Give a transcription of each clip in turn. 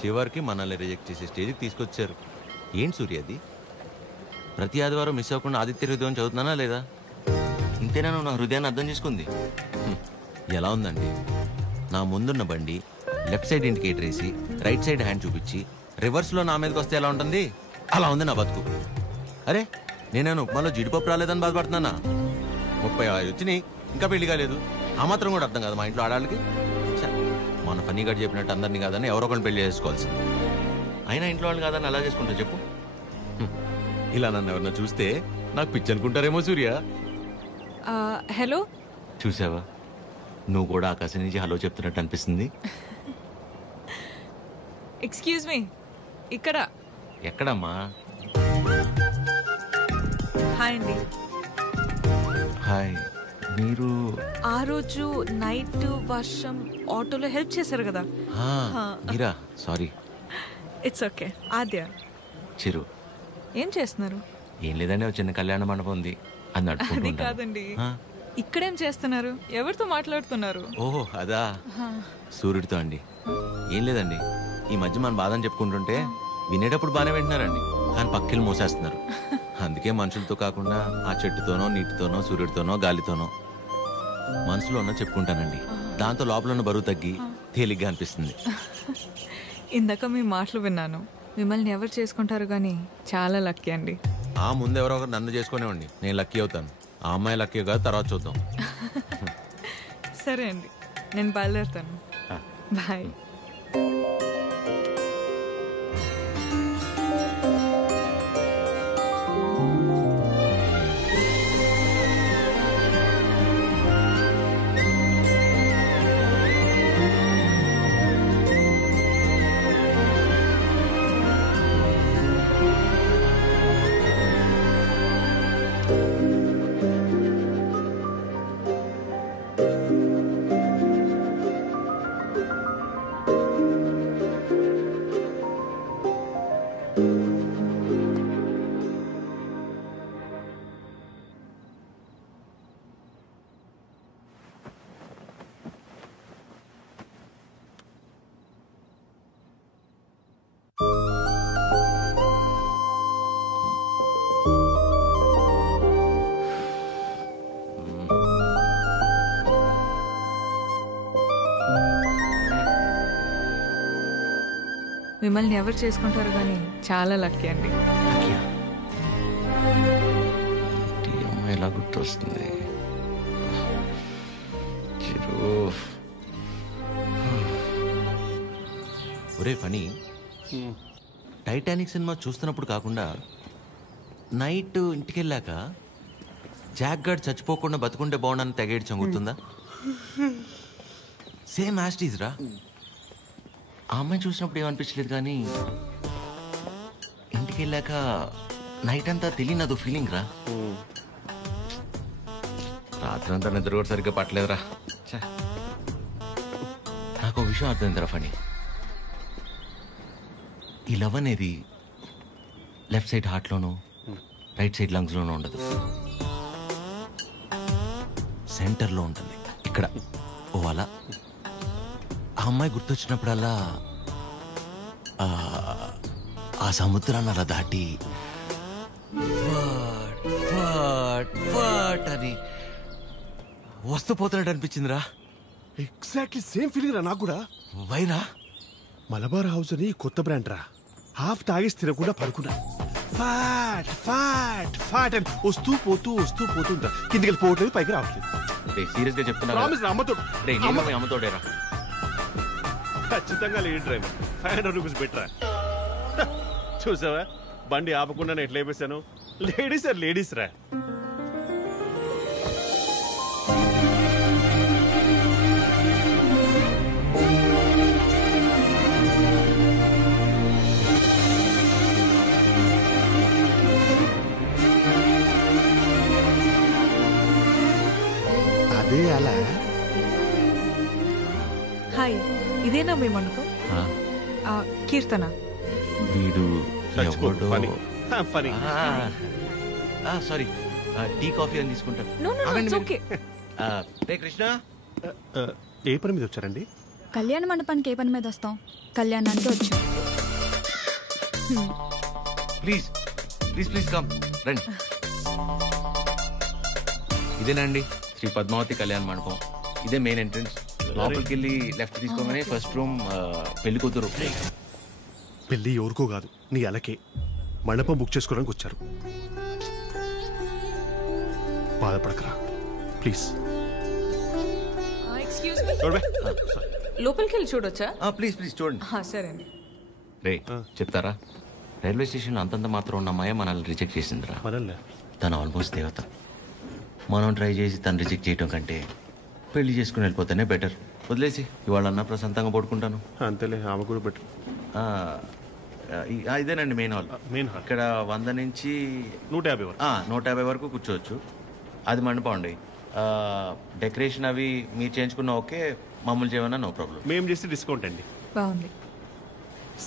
చివరికి మనల్ని రిజెక్ట్ చేసే స్టేజ్కి తీసుకొచ్చారు. ఏంటి సూర్య అది? ప్రతి ఆదివారం మిస్ అవ్వకుండా ఆదిత్య హృదయం చదువుతున్నానా లేదా? ఇంతేనా నువ్వు నా హృదయాన్ని అర్థం చేసుకుంది? ఎలా ఉందండి? నా ముందున్న బండి లెఫ్ట్ సైడ్ ఇండికేటర్ వేసి రైట్ సైడ్ హ్యాండ్ చూపించి రివర్స్లో నా మీదకి వస్తే ఎలా ఉంటుంది? అలా ఉంది నా బతుకు. అరే నేనేను ఉప్మాలో జీడిపప్పు రాలేదని బాధపడుతున్నానా? 35 వచ్చినాయి, ఇంకా పెళ్లి కాలేదు. ఆ మాత్రం కూడా అర్థం కాదు మా ఇంట్లో ఆడాళ్ళకి. మన ఫనీ గడ్ చెప్పినట్టు అందరినీ కాదని ఎవరో ఒకరిని పెళ్లి చేసుకోవాల్సింది. అయినా ఇంట్లో వాళ్ళు కాదని అలా చేసుకుంటా చెప్పు? ఇలా నన్ను ఎవరన్నా చూస్తే నాకు పిచ్చి అనుకుంటారేమో సూర్య. హలో, చూసావా నువ్వు కూడా ఆకాశం నుంచి హలో చెప్తున్నట్టు అనిపిస్తుంది. ఎక్స్క్యూజ్ మీ, ఇక్కడ. ఎక్కడమ్మా? హాయ్ అండి. హాయ్. మీరు ఆ రోజు నైట్ వర్షం ఆటోలో హెల్ప్ చేశారు కదా? మీరా? Sorry. It's okay. Aadya. Chiru. ఏం చేస్తున్నారు? ఏం లేదండి, ఒక చిన్న కళ్యాణ మండపం ఉంది, అది అది కాదండి. ఇక్కడేం చేస్తున్నారు? ఎవరితో మాట్లాడుతున్నారు? ఓహో అదా, సూర్యుడితో అండి. ఏం లేదండి, ఈ మధ్య మన బాధని చెప్పుకుంటుంటే వినేటప్పుడు బాగానే వింటున్నారండి, కానీ పక్కిలు మోసేస్తున్నారు. అందుకే మనుషులతో కాకుండా ఆ చెట్టుతోనో నీటితోనో సూర్యుడితోనో గాలితోనో మనసులో ఉన్న చెప్పుకుంటానండి. దాంతో లోపల ఉన్న బరువు తగ్గి తేలిగ్గా అనిపిస్తుంది. ఇందాక మీ మాటలు విన్నాను. మిమ్మల్ని ఎవరు చేసుకుంటారు కానీ చాలా లక్కీ అండి. ఆ ముందెవరో ఒకరు నన్ను చేసుకునేవండి, నేను లక్కీ అవుతాను. ఆ అమ్మాయి లక్కీ కాదు, తర్వాత చూద్దాం. సరే అండి, నేను బయలుదేరుతాను. బాయ్. మిమ్మల్ని ఎవరు చేసుకుంటారు కానీ చాలా లక్కీ అండి. అమ్మాయి ఎలా గుర్తొస్తుంది? ఒరే ఫనీ, టైటానిక్ సినిమా చూస్తున్నప్పుడు కాకుండా నైట్ ఇంటికి వెళ్ళాక జాక్ గార్డ్ చచ్చిపోకుండా బతుకుంటే బాగుండని తెగేడ్చాం, గుర్తుందా? సేమ్ యాస్టీజ్ రా. ఆ అమ్మాయి చూసినప్పుడు ఏమనిపించలేదు, కానీ ఇంటికి వెళ్ళాక నైట్ అంతా తెలియనదు ఫీలింగ్ రా. రాత్రి అంతా నిద్ర కూడా సరిగ్గా పట్టలేదురా. నాకు ఒక విషయం అర్థమైందిరా ఫనీ, ఈ లవ్ అనేది లెఫ్ట్ సైడ్ హార్ట్లోనూ రైట్ సైడ్ లంగ్స్లోనూ ఉండదు, సెంటర్లో ఉంటుంది, ఇక్కడ. ఓ అలా ఆ అమ్మాయి గుర్తొచ్చినప్పుడల్లా ఆ సముద్రాన్ని అలా దాటి అని వస్తూ పోతున్నట్టు అనిపించిందిరా. ఎగ్జాక్ట్లీ సేమ్ ఫీలింగ్ రా నాకు కూడా. వైరా మలబార్ హౌస్ అని కొత్త బ్రాండ్ రా. హాఫ్ తాగేసి తినకుండా పడుకున్నా. ఫాట్ ఫాట్ ఫాట్ అని వస్తూ పోతుంటా. కిందికి వెళ్ళిపోవట్లేదు, పైకి రావట్లేదు. సీరియస్ గా చెప్తున్నా, అమ్మతోడేరా. ఖచ్చితంగా లేడీ డ్రైవర్. 500 రూపీస్ బెటరా. చూసావా బండి ఆపకుండా ఎట్లా వేసాను. లేడీస్ ఆర్ లేడీస్ రా. అదే అలా. హాయ్, ఇదేనా మీ మండపం? కీర్తన. వీడు సారీ, టీ కాఫీ అని తీసుకుంటాను. కృష్ణ, ఏ పని మీద వచ్చారండి? కళ్యాణ మండపానికి ఏ పని మీద వస్తాం? కళ్యాణానికి వచ్చాం. ప్లీజ్ ప్లీజ్ ప్లీజ్ కమ్ రండి. ఇదేనండి శ్రీ పద్మావతి కళ్యాణ మండపం. ఇదే మెయిన్ ఎంట్రన్స్. లోపలికి వెళ్ళి లెఫ్ట్ తీసుకోగానే ఫస్ట్ రూమ్ పెళ్లి కూతురు. పెళ్ళి ఎవరికో కాదు, నీ అలకే. మండపం బుక్ చేసుకోవడానికి వచ్చారు. బాధపడకరా ప్లీజ్. ఎక్స్క్యూజ్ మీ, చూడబే. లోపలికి వెళ్ళి చూడొచ్చా? ప్లీజ్ ప్లీజ్ చూడండి. సరే అండి. రే చెప్తారా, రైల్వే స్టేషన్లో అంతంత మాత్రం ఉన్న అమ్మాయి మనల్ని రిజెక్ట్ చేసిందిరా. మనల్ని తను ఆల్మోస్ట్ దేవత. మనం ట్రై చేసి తను రిజెక్ట్ చేయటం కంటే పెళ్లి చేసుకుని వెళ్ళిపోతేనే బెటర్. వదిలేసి ఇవాళన్నా ప్రశాంతంగా పడుకుంటాను. అంతేలే, ఆమె కూడా బెటర్. ఇదేనండి మెయిన్ హాల్. మెయిన్ హాల్ ఇక్కడ 100 నుంచి 150 వరకు. 150 వరకు కూర్చోవచ్చు. అది మండపం అండి. డెకరేషన్ అవి మీరు చేయించుకున్న ఓకే, మామూలు చేయమన్నా నో ప్రాబ్లం. మేము చేస్తే డిస్కౌంట్ అండి. బాగుంది.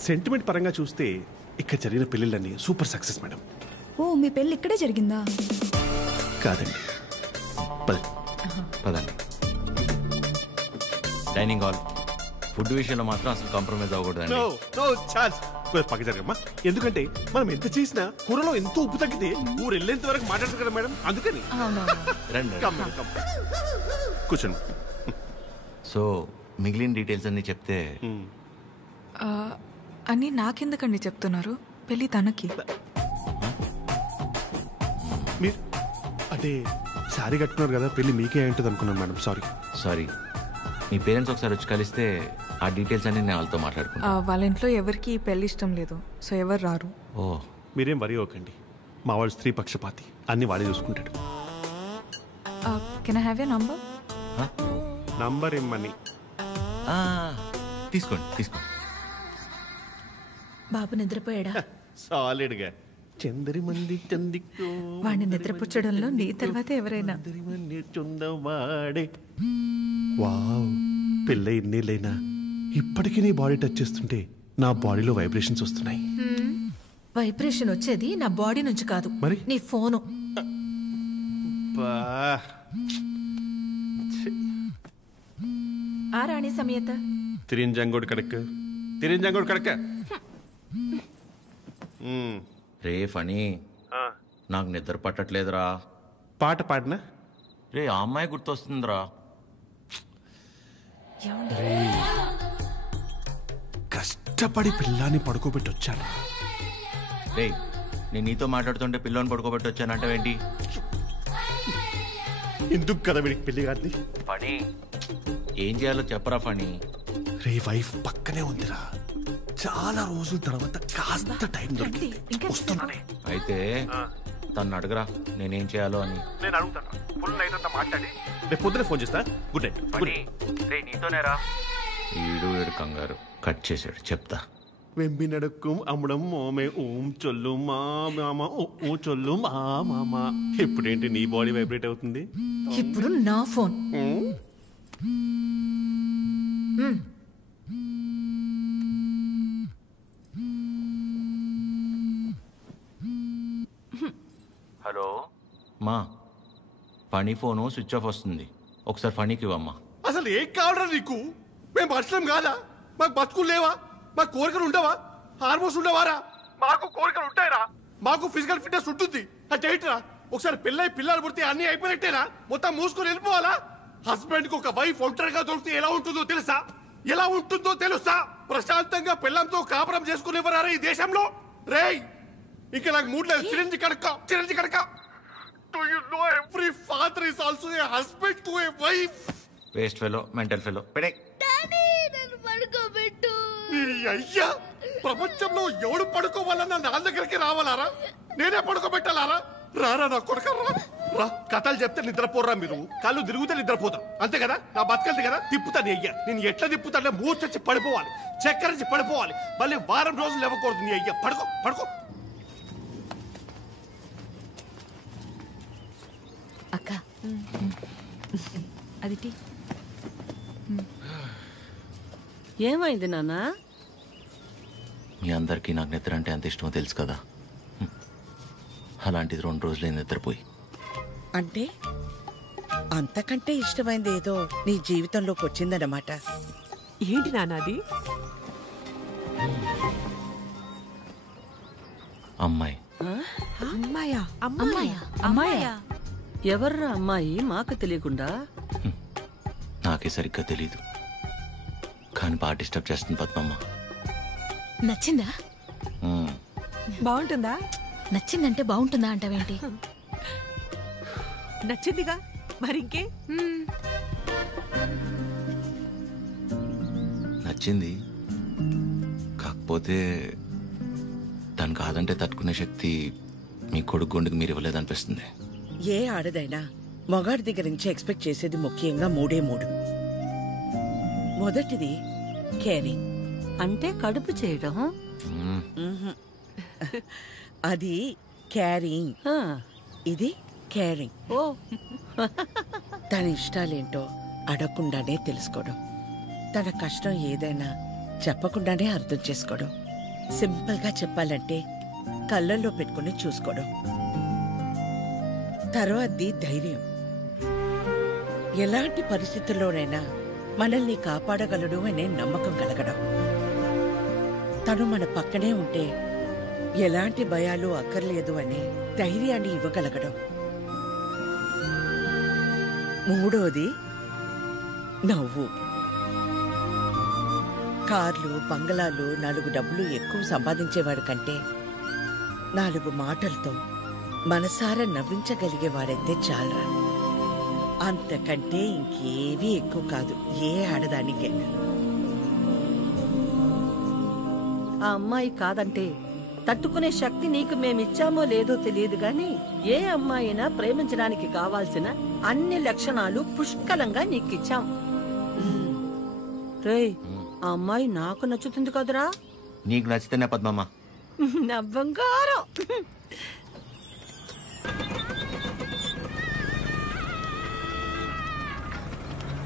సెంటిమెంట్ పరంగా చూస్తే ఇక్కడ జరిగిన పెళ్ళిళ్ళన్నీ సూపర్ సక్సెస్ మేడం. ఓ, మీ పెళ్ళి ఇక్కడే జరిగిందా? కాదండి, పదండి. Dining hall. ఫుడ్ విషయంలో మాత్రం అసలు కాంప్రమైజ్ అవ్వకూడదండి. పక్క జరగమ్మా. ఎందుకంటే మనం ఎంత చేసినా కూరలో ఎంతో ఉప్పు తగ్గితే ఊరు వెళ్ళేంత వరకు మాట్లాడతారు కదా మేడం, అందుకని. రండి. కూర్చోండి. సో మిగిలిన డీటెయిల్స్ అన్ని చెప్తే. అని నాకెందుకండి చెప్తున్నారు? పెళ్ళి తనకి. మీరు అంటే శారీ కట్టుకున్నారు కదా, పెళ్ళి మీకే ఉంటుంది అనుకున్నాను మేడం. సారీ. మీ పేరెంట్స్ ఒకసారి వచ్చి కలిస్తే ఆ డీటెయిల్స్ అన్ని నేను వాళ్ళతో మాట్లాడుకున్నాను. వాళ్ళ ఇంట్లో ఎవరికి పెళ్లి ఇష్టం లేదు, సో ఎవరు రారు. ఓ, మీరేం వరి అవ్వకండి. మా వాళ్ళు స్త్రీ పక్షపాతి, అన్ని వాడే చూసుకుంటాడు. Can I have a number? Number ఇమ్మని. తీసుకోండి. బాబు నిద్రపోయాడా? సాలిడ్ గా. చందరి మంది చందికో వాడిని నిద్రపుచ్చడంలో నీ తర్వాత ఎవరైనా. వావ్, పెళ్ళ ఇన్నేళ్ళైనా ఇప్పటికీ నీ బాడీ టచ్ చేస్తుంటే నా బాడీలో వైబ్రేషన్స్ వస్తున్నాయి. వైబ్రేషన్ వచ్చేది నా బాడీ నుంచి కాదు, మరి నీ ఫోను. ఆ రాణి సమేత తిరింజంగోడు కడక. రే ఫనీ, నాకు నిద్ర పట్టట్లేదురా. పాట పాడినా రే ఆ అమ్మాయి గుర్తొస్తుందిరా. కష్టపడి పిల్లాన్ని పడుకోబెట్టి వచ్చాను. రే నేను నీతో మాట్లాడుతుంటే పిల్లని పడుకోబెట్టి వచ్చానంటావేంటి? ఎందుకు కదా వీడికి పెళ్లి కాదు? ఫనీ, ఏం చేయాలో చెప్పరా ఫనీ. రే వైఫ్ పక్కనే ఉందిరా. చాలా రోజుల తర్వాత కాస్త టైం దొరికింది, వస్తున్నానే. అయితే తను అడగరా నేనేం చేయాలో అని. నేను అడుగుతాను. ఫుల్ నైట్ అంతా మాట్లాడి రేపు పొద్దున ఫోన్ చేస్తా. Good night. నీతోనేరా. ఈడు కంగారు కట్ చేశాడు, చెప్తా. వెంబి నడకం అమ్మడం మోమే ఓం చొల్లు మా మామ ఓ చొల్లు మా మామ. ఇప్పుడేంటి నీ బాడీ వైబ్రేట్ అవుతుంది? ఇప్పుడు నా ఫోన్. హలో మా, ఫనీ ఫోను స్విచ్ ఆఫ్ వస్తుంది, ఒకసారి ఫనీకి ఇవ్వమ్మా. అసలు ఏం కావడం నీకు? మేము మనుషులం కాదా? మాకు బతుకులు లేవా? మాకు కోరికలు ఉండవా? హార్మోన్స్ ఉండవారా? మాకు కోరికలు ఉంటాయిరా. మాకు ఫిజికల్ ఫిట్నెస్ ఉంటుంది. అంటే ఏంటిరా, ఒకసారి పెళ్ళై పిల్లలు పుడితే అన్ని అయిపోయినట్టేనా? మొత్తం మూసుకొని వెళ్ళిపోవాలా? హస్బెండ్ కి ఒక వైఫ్ ఒంటరిగా దొరికితే ఎలా ఉంటుందో తెలుసా? ప్రశాంతంగా పిల్లలతో కాపురం చేసుకునేవారా ఈ దేశంలో? రేయ్, ఇంకా నాకు మూడు లేదు. Chironji కడక. Do you know every father is also a husband to a wife? Waste fellow, mental fellow. పెడే అయ్యా, ప్రపంచంలో ఎవడు పడుకోవాలన్నా నా దగ్గరికి రావాలారా? నేనే పడుకోబెట్టాలారా? రారా నా కొడుక, రా. కథలు చెప్తే నిద్రపోరా మీరు. కళ్ళు తిరుగుతే నిద్రపోతాం, అంతే కదా? నా బతకల్ది కదా, తిప్పుతాను. అయ్యా నేను ఎట్లా తిప్పుతానే మూర్చొచ్చి పడిపోవాలి, చక్కరించి పడిపోవాలి, మళ్ళీ వారం రోజులు లేవకూడదు. నీ అయ్యా పడుకో. అక్క అది టీ. ఏమైంది నాన్నా? మీ అందరికీ నాకు నిద్ర అంటే అంత ఇష్టమో తెలుసు కదా. అలాంటిది 2 రోజులే నిద్రపోయి. అంటే అంతకంటే ఇష్టమైంది ఏదో నీ జీవితంలోకి వచ్చిందన్నమాట. ఏంటి నాన్నది? అమ్మాయి. అమ్మాయా? అమ్మాయా? ఎవర్రా అమ్మాయి మాకు తెలియకుండా? నాకే సరిగ్గా తెలీదు, కానీ బాగా డిస్టర్బ్ చేస్తుంది పద్మమ్మ. నచ్చిందా? బాగుంటుందా? నచ్చిందంటే బాగుంటుందా అంటావేంటి? నచ్చిందిగా మరింకే. నచ్చింది, కాకపోతే తను కాదంటే తట్టుకునే శక్తి మీ కొడుకు గుండెకి మీరు ఇవ్వలేదనిపిస్తుంది. ఏ ఆడదైనా మగాడి దగ్గర నుంచి ఎక్స్పెక్ట్ చేసేది ముఖ్యంగా మూడే మూడు. మొదటిది కేరింగ్, అంటే కడుపు చేయడం. అది క్యారింగ్, ఇది కేరింగ్. ఓ తన ఇష్టాలేంటో అడగకుండానే తెలుసుకోవడం, తన కష్టం ఏదైనా చెప్పకుండానే అర్థం చేసుకోవడం, సింపుల్ గా చెప్పాలంటే కళ్ళల్లో పెట్టుకుని చూసుకోవడం. తర్వాతది ధైర్యం, ఎలాంటి పరిస్థితుల్లోనైనా మనల్ని కాపాడగలడు అనే నమ్మకం కలగడం. తను మన పక్కనే ఉంటే ఎలాంటి భయాలు అక్కర్లేదు అనే ధైర్యాన్ని ఇవ్వగలగడం. మూడోది నవ్వు. కార్లు, బంగళాలు, 4 డబ్బులు ఎక్కువ సంపాదించేవాడు కంటే 4 మాటలతో మనసారా నవ్వించగలిగేవాడైతే చాలరా. అంతకంటే ఇంకేవీ ఎక్కువ కాదు ఏ ఆడదానికైనా. ఆ అమ్మాయి కాదంటే తట్టుకునే శక్తి నీకు మేమిచ్చామో లేదో తెలియదు గాని ఏ అమ్మాయినా ప్రేమించడానికి కావాల్సిన అన్ని లక్షణాలు పుష్కలంగా నీకిచ్చాం. రేయ్, ఆ అమ్మాయి నాకు నచ్చుతుంది కదరా? నీకు నచ్చితేనే పద్మమ్మ. నా బంగారం.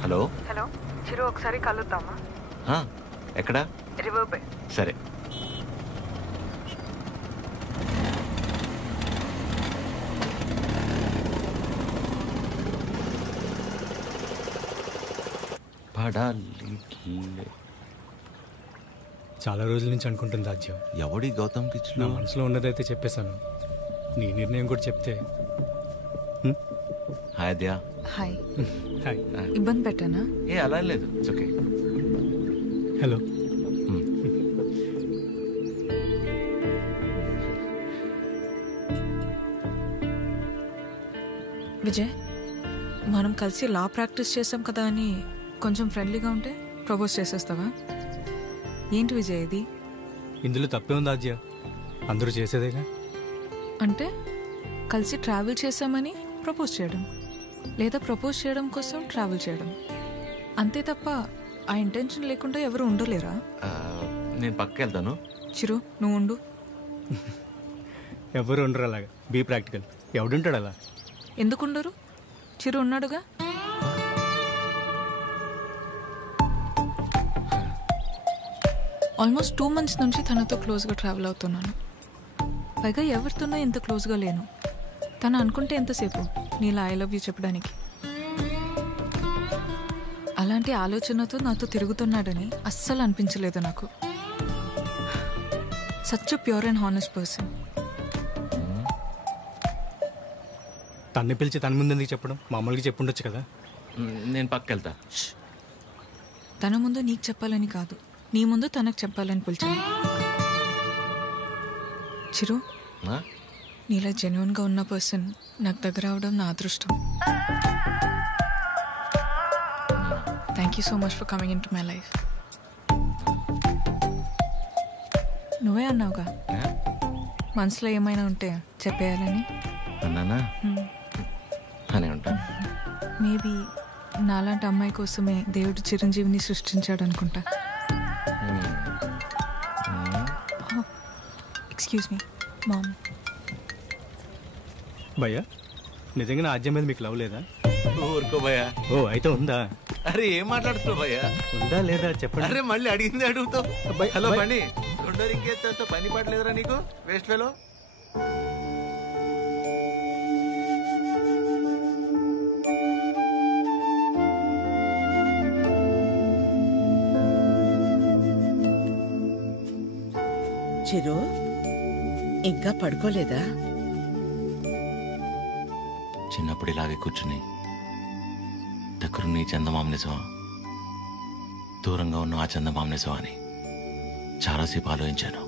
హలో హలో చిరు, ఒకసారి కలుద్దామా? ఎక్కడా? River bay. సరే. చాలా రోజుల నుంచి అనుకుంటుంది రాజ్యం. ఎవడి గౌతమ్ కిచ్లు? నా మనసులో ఉన్నదైతే చెప్పేశాను. నీ నిర్ణయం కూడా చెప్తే. హాయ్ దయా. హాయ్. హాయ్. ఇబ్బంది పెట్టానా? ఏ అలా లేదు, ఇట్స్ ఓకే. హలో. విజయ్, మనం కలిసి లా ప్రాక్టీస్ చేసాం కదా అని కొంచెం ఫ్రెండ్లీగా ఉంటే ప్రపోజ్ చేసేస్తావా? ఏంటి విజయ్ ఇది? ఇందులో తప్పే ఉంది రాజ్య, అందరూ చేసేదేగా. అంటే కలిసి ట్రావెల్ చేసామని ప్రపోజ్ చేయడం, లేదా ప్రపోజ్ చేయడం కోసం ట్రావెల్ చేయడం, అంతే తప్ప ఆ ఇంటెన్షన్ లేకుండా ఎవరు ఉండలేరా? నేను పక్కకి వెళ్తాను. చిరు, నువ్వు ఉండు. ఎవరు ఉండరు అలాగా. Be practical. ఎవడుంటాడు అలా? ఎందుకుండరు? చిరు ఉన్నాడుగా. ఆల్మోస్ట్ 2 months నుంచి తనతో క్లోజ్గా ట్రావెల్ అవుతున్నాను. పైగా ఎవరితోనో ఎంత క్లోజ్గా లేను. తను అనుకుంటే ఎంతసేపు నీలా ఐ లవ్ యూ చెప్పడానికి. అలాంటి ఆలోచనతో నాతో తిరుగుతున్నాడని అస్సలు అనిపించలేదు నాకు. Such pure and honest person. తన్ని పిలిచి తన ముందు ఎందుకు చెప్పడం? మామూలుగా చెప్పుండొచ్చు కదా. నేను పక్కకి వెళ్తా. తన ముందు నీకు చెప్పాలని కాదు, నీ ముందు తనకు చెప్పాలని పిలిచాను. చిరు, నీలా జెన్యున్గా ఉన్న పర్సన్ నాకు దగ్గర అవడం నా అదృష్టం. Thank you so much for coming in to my life. నువ్వే అన్నావుగా మనసులో ఏమైనా ఉంటే చెప్పేయాలని. అన్నానా? అని ఉంటాను. మేబీ నాలాంటి అమ్మాయి కోసమే దేవుడు చిరంజీవిని సృష్టించాడు అనుకుంటా. Excuse me ma'am. భయ్యా, నిజంగా నా ఆజ్యం మీద మీకు లవ్ లేదా? ఊరుకో భయ్యా. ఓ, అయితే ఉందా? అరే ఏం మాట్లాడుతున్నావు భయ్యా? ఉందా లేదా చెప్పండి. అరే మళ్ళీ అడిగింది అడుగుతావు. హలో బండి, రెండో ఇంకేతో పని పడలేదురా నీకు? Waste fellow. చిరు, ఇంకా పడుకోలేదా? చిన్నప్పుడు ఇలాగే కూర్చుని దగ్గరున్న ఈ చందమామ నిజమా, దూరంగా ఉన్న ఆ చందమామ నిజమా అని చాలాసేపు ఆలోచించాను.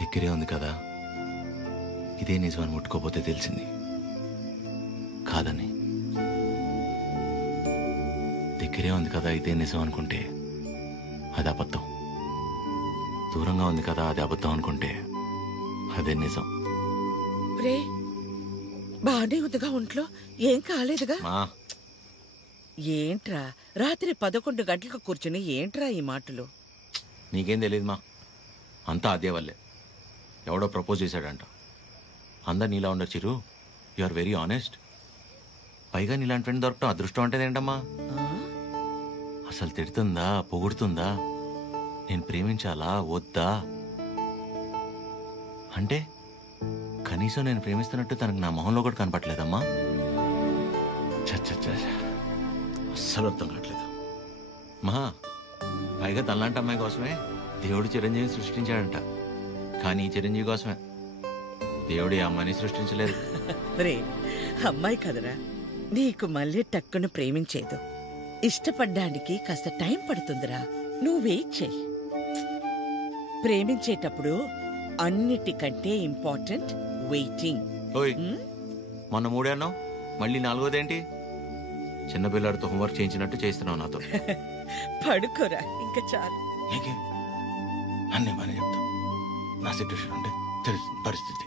దగ్గరే ఉంది కదా, ఇదే నిజమని ముట్టుకోపోతే తెలిసింది కాదని. దగ్గరే ఉంది కదా ఇదే నిజం అనుకుంటే అది అబద్ధం, దూరంగా ఉంది కదా అది అబద్ధం అనుకుంటే అదే నిజం. రే, బానే ఉందిగా ఒంట్లో, ఏం కాలేదుగా? మా ఏంట్రా రాత్రి 11 గంటలకు కూర్చుని ఏంట్రా ఈ మాటలు? నీకేం తెలియదు మా, అంతా అదే వల్లే. ఎవడో ప్రపోజ్ చేశాడంట. అందరు నీలా ఉండరు చిరు, యు ఆర్ వెరీ ఆనెస్ట్. పైగా నీలాంటి ఫ్రెండ్ దొరకటం అదృష్టం అంటే ఏంటమ్మా? అసలు తిడుతుందా, పొగుడుతుందా, నేను ప్రేమించాలా వద్దా అంటే కనీసం నేను ప్రేమిస్తున్నట్టు తనకు నా మొహంలో కూడా కనపట్లేదమ్మా. అస్సలు అర్థం కావట్లేదు మహా. పైగా తనలాంటి అమ్మాయి కోసమే దేవుడు చిరంజీవిని సృష్టించాడంట. కానీ ఈ చిరంజీవి కోసమే దేవుడు ఈ అమ్మాయిని సృష్టించలేదు. రే, అమ్మాయి కదరా, నీకు మళ్ళీ టక్కును ప్రేమించేదు. ఇష్టపడ్డానికి కాస్త టైం పడుతుందిరా, నువ్వు వెయిట్ చెయ్యి. ప్రేమించేటప్పుడు అన్నిటికంటే ఇంపార్టెంట్ వెయిటింగ్. ఓయ్, మొన్న 3 అన్నావు, మళ్ళీ 4వదేంటి? చిన్నపిల్లాడితో హోంవర్క్ చేయించినట్టు చేస్తున్నావు నాతో. పడుకోరా, ఇంకా చాలు. నీకే అన్నీ బాగానే చెప్తావు. నా సిట్యుయేషన్ అంటే తెలుసు పరిస్థితి.